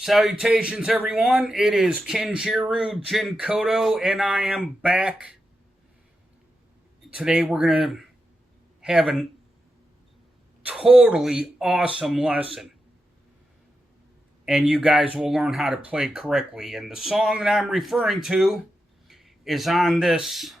Salutations, everyone. It is Kenjiro Jinkoto, and I am back. Today we're going to have a totally awesome lesson. And you guys will learn how to play correctly. And the song that I'm referring to is on this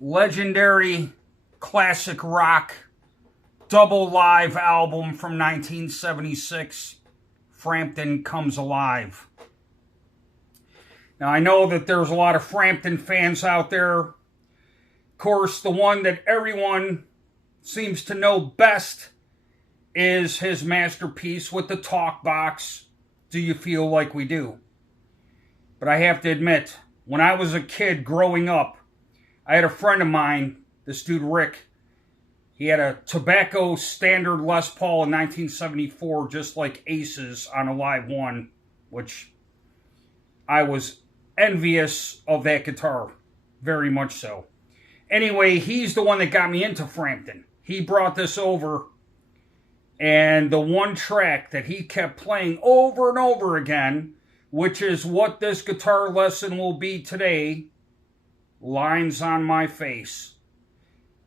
legendary classic rock double live album from 1976. Frampton Comes Alive. Now, I know that there's a lot of Frampton fans out there. Of course, the one that everyone seems to know best is his masterpiece with the talk box, Do You Feel Like We Do? But I have to admit, when I was a kid growing up, I had a friend of mine, this dude Rick. He had a tobacco standard Les Paul in 1974, just like Ace's on a Live 1, which I was envious of that guitar, very much so. Anyway, he's the one that got me into Frampton. He brought this over, and the one track that he kept playing over and over again, which is what this guitar lesson will be today, Lines on My Face.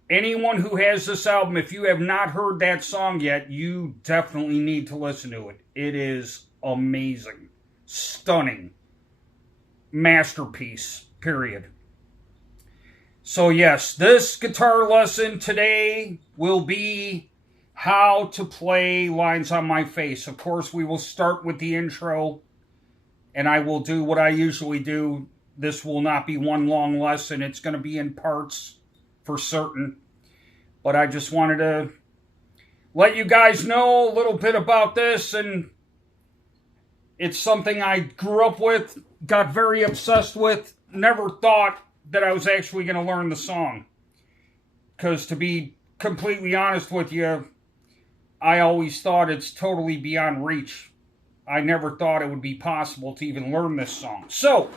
Anyone who has this album, if you have not heard that song yet, you definitely need to listen to it. It is amazing. Stunning. Masterpiece, period. So yes, this guitar lesson today will be how to play Lines on My Face. Of course, we will start with the intro, and I will do what I usually do. This will not be one long lesson. It's going to be in parts for certain. But I just wanted to let you guys know a little bit about this, and it's something I grew up with, got very obsessed with, never thought that I was actually going to learn the song. Because to be completely honest with you, I always thought it's totally beyond reach. I never thought it would be possible to even learn this song. So,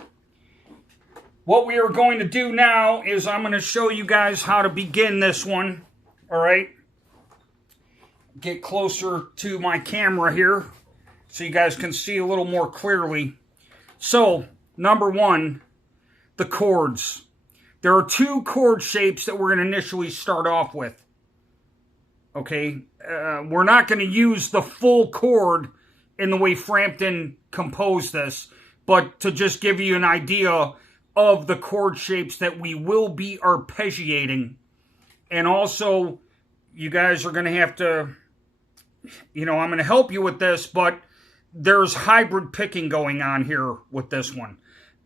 what we are going to do now is I'm going to show you guys how to begin this one. All right, get closer to my camera here so you guys can see a little more clearly. So, number one, the chords. There are two chord shapes that we're going to initially start off with. Okay, we're not going to use the full chord in the way Frampton composed this, but to just give you an idea of the chord shapes that we will be arpeggiating. And also, you guys are going to have to, I'm going to help you with this, but there's hybrid picking going on here with this one.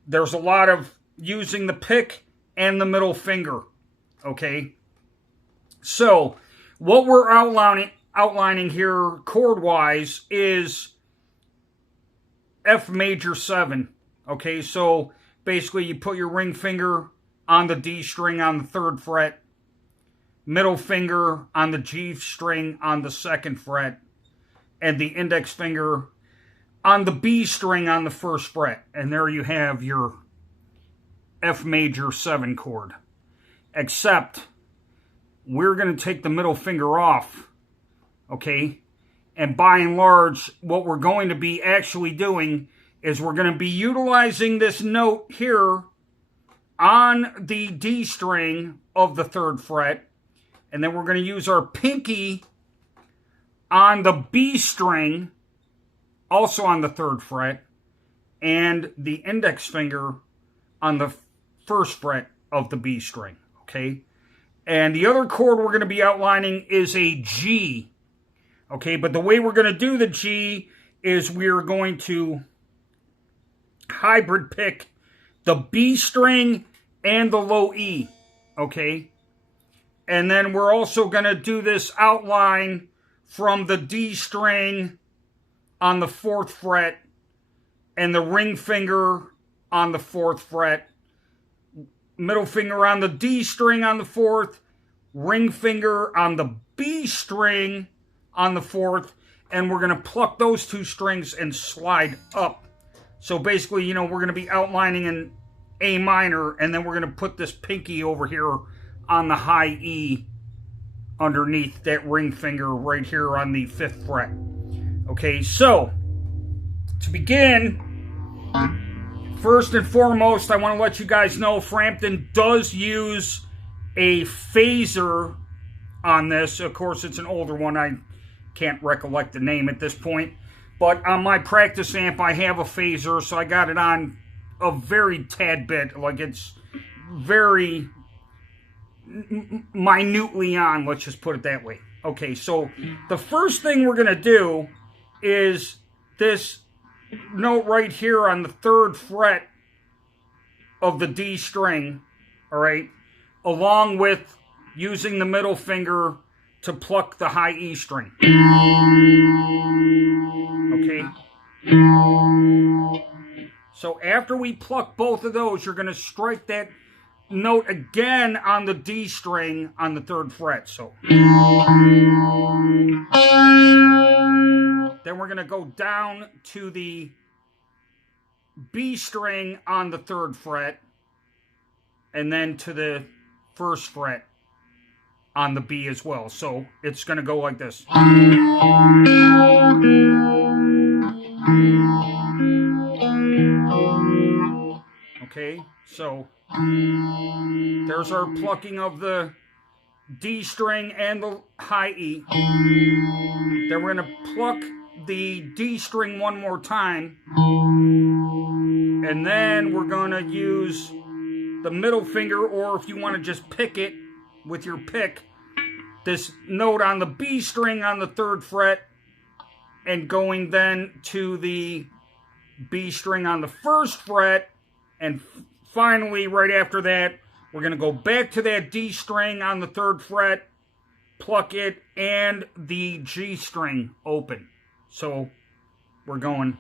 There's a lot of using the pick and the middle finger, okay? So, what we're outlining here chord-wise is F major 7, okay? So, basically, you put your ring finger on the D string on the 3rd fret, middle finger on the G string on the 2nd fret, and the index finger on the B string on the 1st fret. And there you have your F major 7 chord. Except, we're going to take the middle finger off, okay? And by and large, what we're going to be actually doing is we're going to be utilizing this note here on the D string of the 3rd fret, and then we're going to use our pinky on the B string, also on the 3rd fret, and the index finger on the 1st fret of the B string, okay? And the other chord we're going to be outlining is a G, okay? But the way we're going to do the G is we're going to hybrid pick the B string and the low E, okay? And then we're also going to do this outline from the D string on the 4th fret and the ring finger on the 4th fret, middle finger on the D string on the 4th, ring finger on the B string on the 4th, and we're going to pluck those two strings and slide up. So basically, we're going to be outlining an A minor, and then we're going to put this pinky over here on the high E underneath that ring finger right here on the 5th fret. Okay, so to begin, first and foremost, I want to let you guys know Frampton does use a phaser on this. Of course, it's an older one. I can't recollect the name at this point. But on my practice amp, I have a phaser, so I got it on a very tad bit. Like, it's very minutely on, let's just put it that way. Okay, so the first thing we're going to do is this note right here on the 3rd fret of the D string, all right, along with using the middle finger to pluck the high E string. Okay? So after we pluck both of those, you're going to strike that note again on the D string on the 3rd fret. So then we're going to go down to the B string on the 3rd fret, and then to the 1st fret on the B as well. So it's going to go like this. Okay, so there's our plucking of the D string and the high E. Then we're going to pluck the D string one more time. And then we're going to use the middle finger, or if you want to just pick it with your pick, this note on the B string on the 3rd fret, and going then to the B string on the 1st fret, and finally, right after that, we're going to go back to that D string on the 3rd fret, pluck it, and the G string open. So we're going.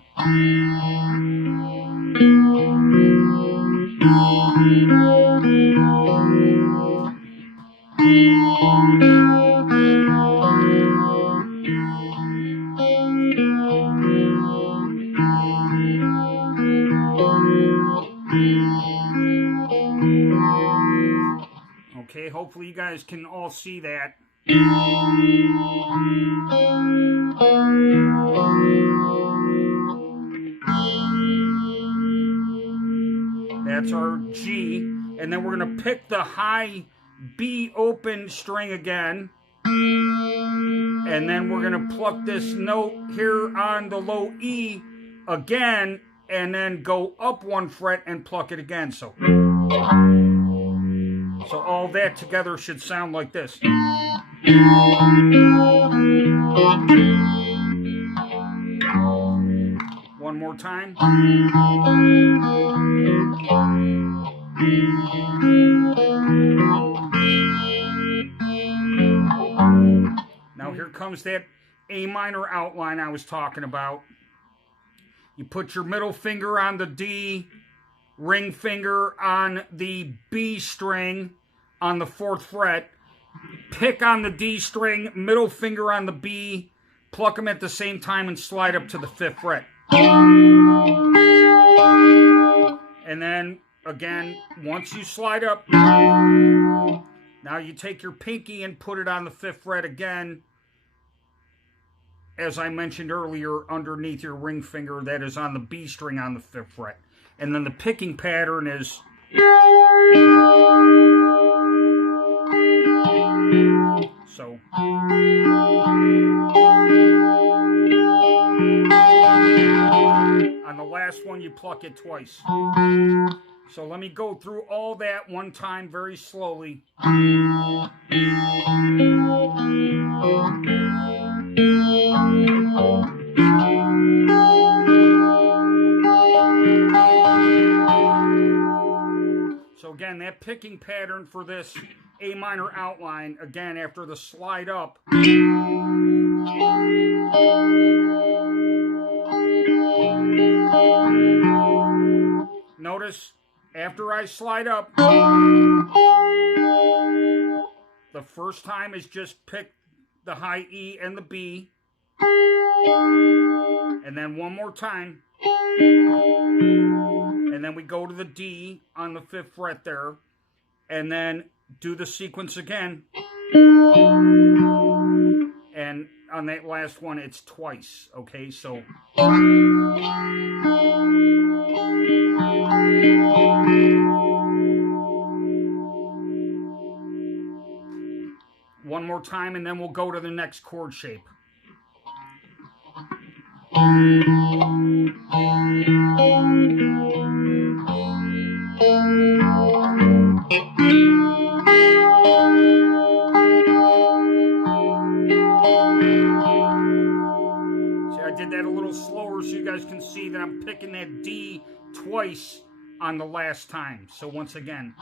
Okay, hopefully you guys can all see that. That's our G, and then we're going to pick the high B open string again, and then we're going to pluck this note here on the low E again, and then go up 1 fret and pluck it again. So all that together should sound like this. One more time. Now here comes that A minor outline I was talking about. You put your middle finger on the D, ring finger on the B string on the 4th fret, pick on the D string, middle finger on the B, pluck them at the same time and slide up to the 5th fret. And then, again, once you slide up, now you take your pinky and put it on the 5th fret again, as I mentioned earlier, underneath your ring finger that is on the B string on the 5th fret. And then the picking pattern is... So... On the last one, you pluck it twice. So let me go through all that one time very slowly. So again, that picking pattern for this A minor outline, again, after the slide up. Notice, after I slide up, the first time is just pick the high E and the B. And then one more time. And then we go to the D on the 5th fret there. And then do the sequence again. And on that last one, it's twice. Okay, so one more time, and then we'll go to the next chord shape. I did that a little slower so you guys can see that I'm picking that D twice on the last time. So once again.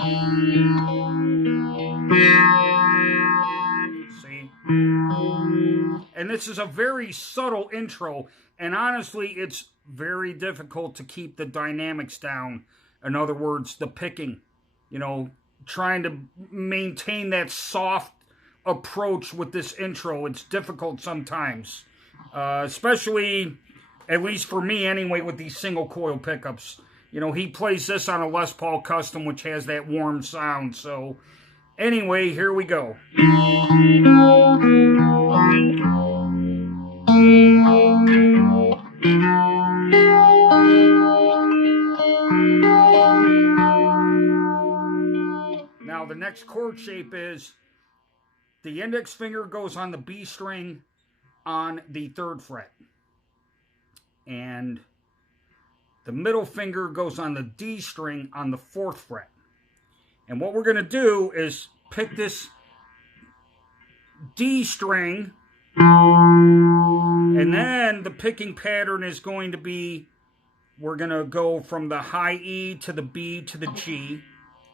See? And this is a very subtle intro, and honestly, it's very difficult to keep the dynamics down. In other words, the picking. You know, trying to maintain that soft approach with this intro. It's difficult sometimes. Especially, at least for me anyway, with these single coil pickups. You know, he plays this on a Les Paul Custom, which has that warm sound. So, anyway, here we go. Now, the next chord shape is the index finger goes on the B string on the 3rd fret, and the middle finger goes on the D string on the 4th fret. And what we're going to do is pick this D string, and then the picking pattern is going to be, we're going to go from the high E to the B to the G.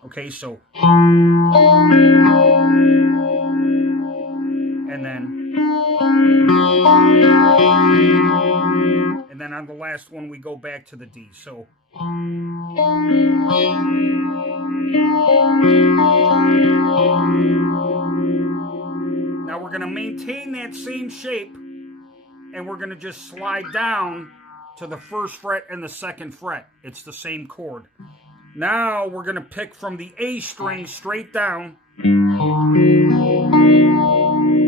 Okay, so, and then on the last one we go back to the D. So now we're going to maintain that same shape, and we're going to just slide down to the 1st fret and the 2nd fret. It's the same chord. Now we're going to pick from the A string straight down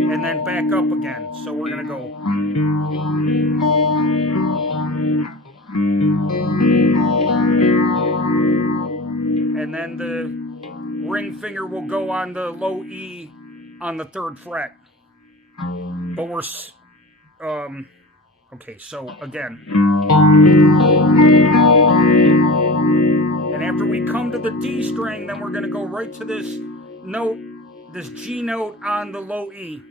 and then back up again. So we're going to go. And then the ring finger will go on the low E on the 3rd fret. But we're, okay, so again. And after we come to the D string, then we're going to go right to this note, this G note on the low E.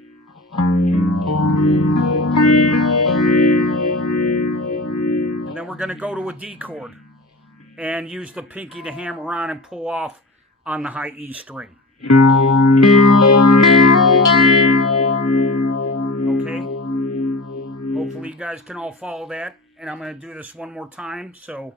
And then we're going to go to a D chord and use the pinky to hammer on and pull off on the high E string. Okay? Hopefully you guys can all follow that. And I'm going to do this one more time, so...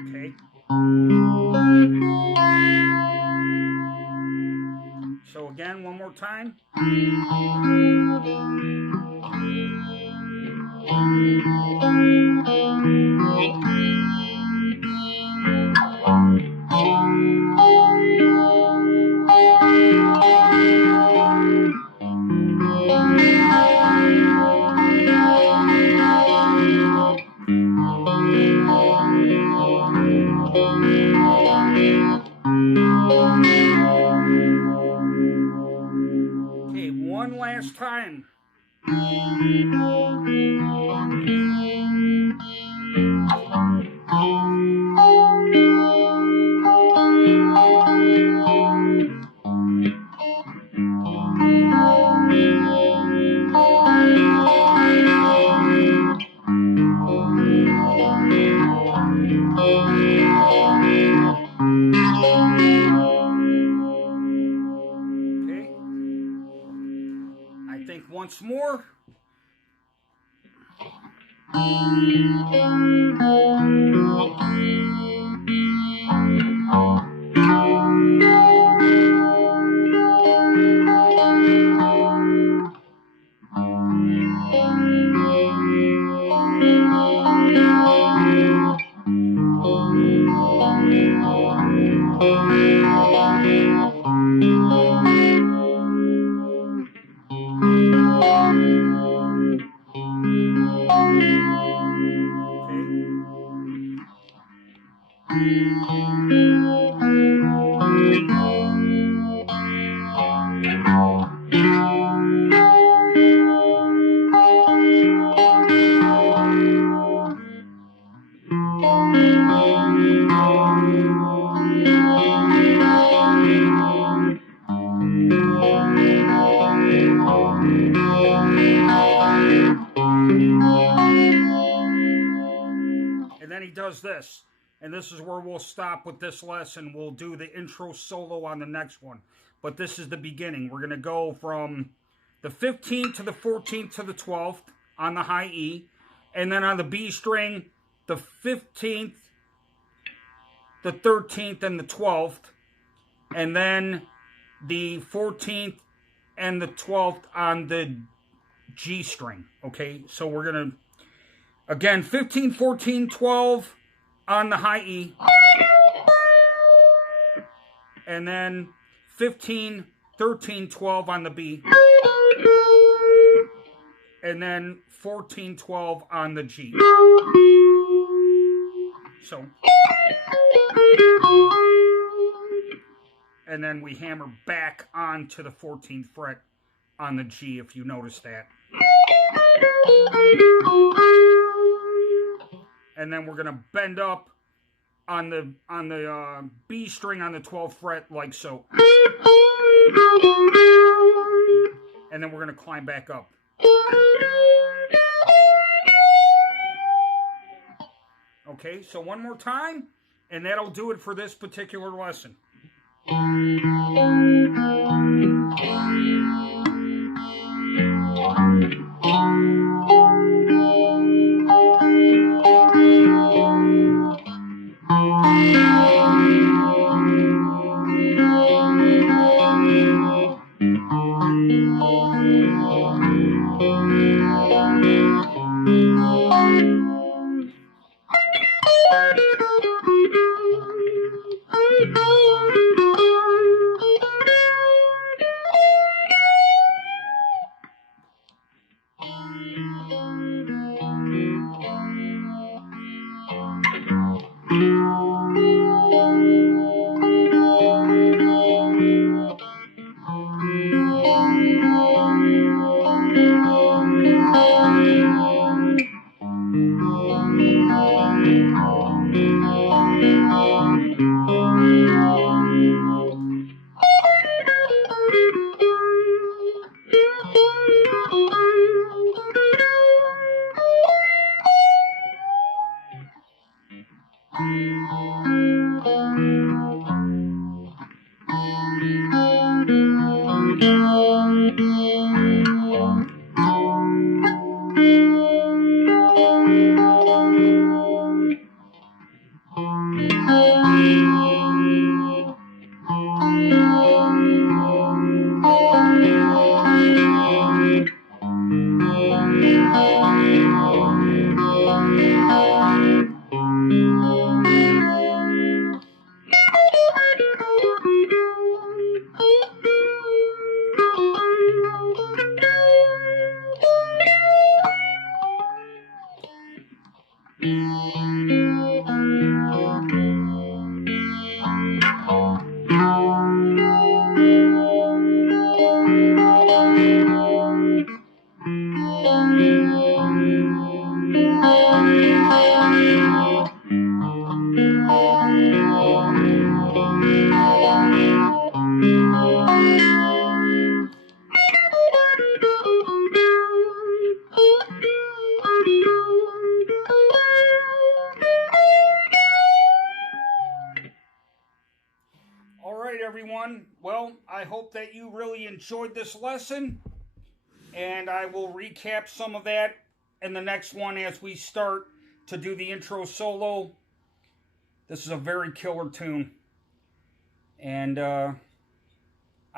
Okay. So again, one more time. Okay, one last time. think once more. And then he does this. And this is where we'll stop with this lesson. We'll do the intro solo on the next one. But this is the beginning. We're going to go from the 15th to the 14th to the 12th on the high E. And then on the B string, the 15th, the 13th, and the 12th. And then the 14th and the 12th on the G string. Okay, so we're going to, again, 15, 14, 12 on the high E. And then 15, 13, 12 on the B. And then 14, 12 on the G. So. And then we hammer back onto the 14th fret on the G, if you notice that. And then we're going to bend up on the B string on the 12th fret like so. And then we're going to climb back up. Okay, so one more time, and that'll do it for this particular lesson. Everyone, well, I hope that you really enjoyed this lesson. And I will recap some of that in the next one as we start to do the intro solo. This is a very killer tune. And I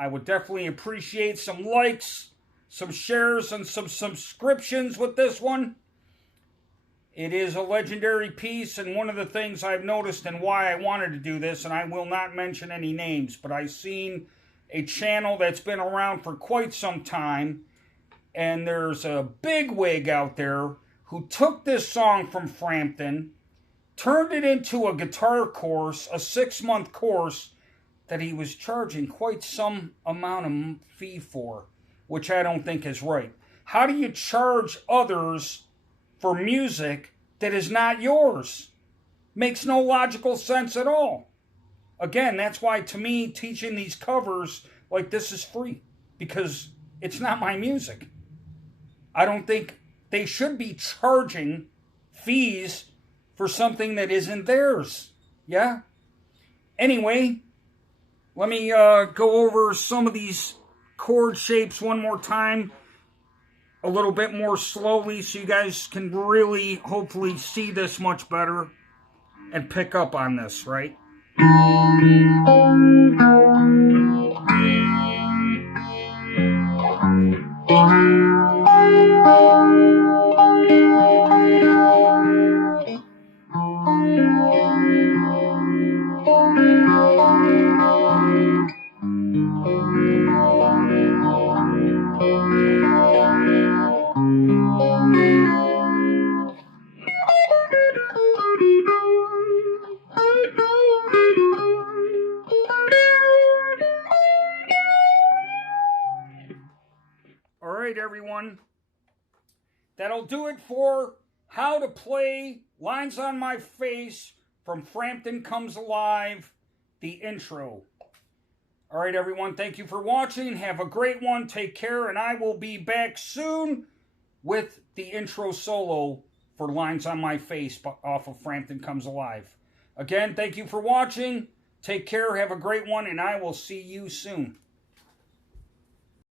would definitely appreciate some likes, some shares, and some subscriptions with this one. It is a legendary piece, and one of the things I've noticed and why I wanted to do this, and I will not mention any names, but I've seen a channel that's been around for quite some time, and there's a bigwig out there who took this song from Frampton, turned it into a guitar course, a 6-month course, that he was charging quite some amount of fee for, which I don't think is right. How do you charge others for music that is not yours? Makes no logical sense at all. Again, that's why, to me, teaching these covers like this is free, because it's not my music. I don't think they should be charging fees for something that isn't theirs. Yeah? Anyway, let me go over some of these chord shapes one more time, a little bit more slowly, so you guys can really, hopefully, see this much better and pick up on this, right? Alright, everyone. That'll do it for how to play Lines on My Face from Frampton Comes Alive, the intro. Alright, everyone. Thank you for watching. Have a great one. Take care. And I will be back soon with the intro solo for Lines on My Face off of Frampton Comes Alive. Again, thank you for watching. Take care. Have a great one. And I will see you soon.